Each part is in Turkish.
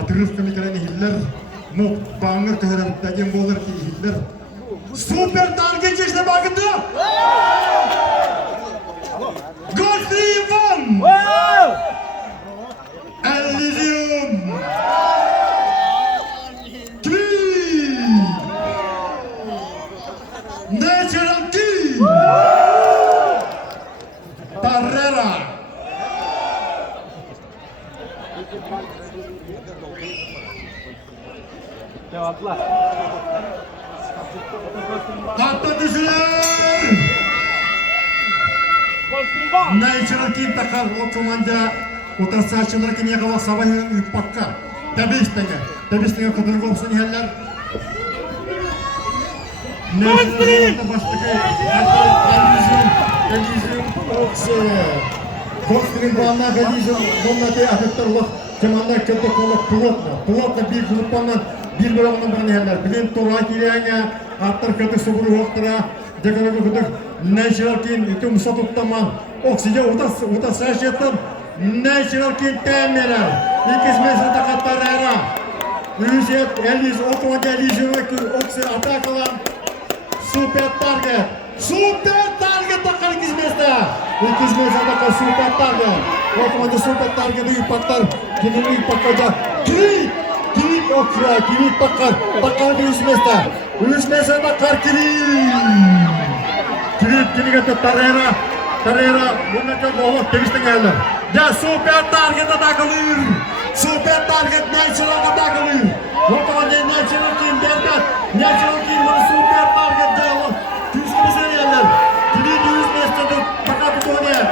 Atırız kemikleriyle Hitler Bangır töhürüpteki olur ki Hitler Super target işte bakıntı Godfrey Van Elysium Natural King Barrera Cevaplar. Kapatışlar Natural King takar o komanda Otar saçınlar ki niye kava sabah yürüyün pakka Tabi istene kadar kopsun yerler National'da baştaki Elysium Godfrey Van'la Elysium Donatı atıttırlık Kemanlar köpek olup Plotla bir gruppandan bir bölümünün birini yerler Bilin Torah kireyene Atlar kötü suburu yoktura Dekalaga kutuk National King itu musa tuttaman Oksijen uta saçetten National King temeler İkiz mesada katarera Üyüzet Elysium Otomada Elysium'a oksijen atak alan Super target takar ikiz mesada takar super target Otomada super target'ı impaktar Kinini impaktaca Kilit okra kilit takar bir üç mesada takar Kilit kata Tarera bundan çok temizden geldi Ya super target'a takılır Super target National'a takılır Otomada National King derken National King bunu super target cevap Tüzgümüzün yerler Kilit 100 mesada takar bir konuya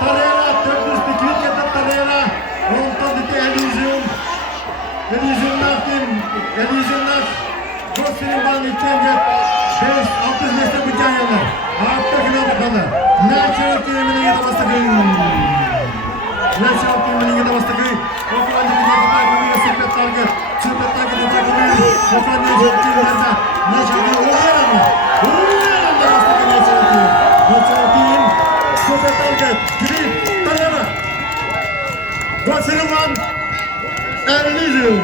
Tarera terus dikit kata Tarera Nonton di Elysium Godfrey Van içince 5-6 metre bıçağı yerler Hatta kına bakalım National Team'inin yedemezse National Team'inin yedemezse Ofancı bir yakıta akılıyor Super Target takılıyor Ofancı National Team'lerden National Team oluyor ama National Team Super Target Green Tarera Godfrey Van Elysium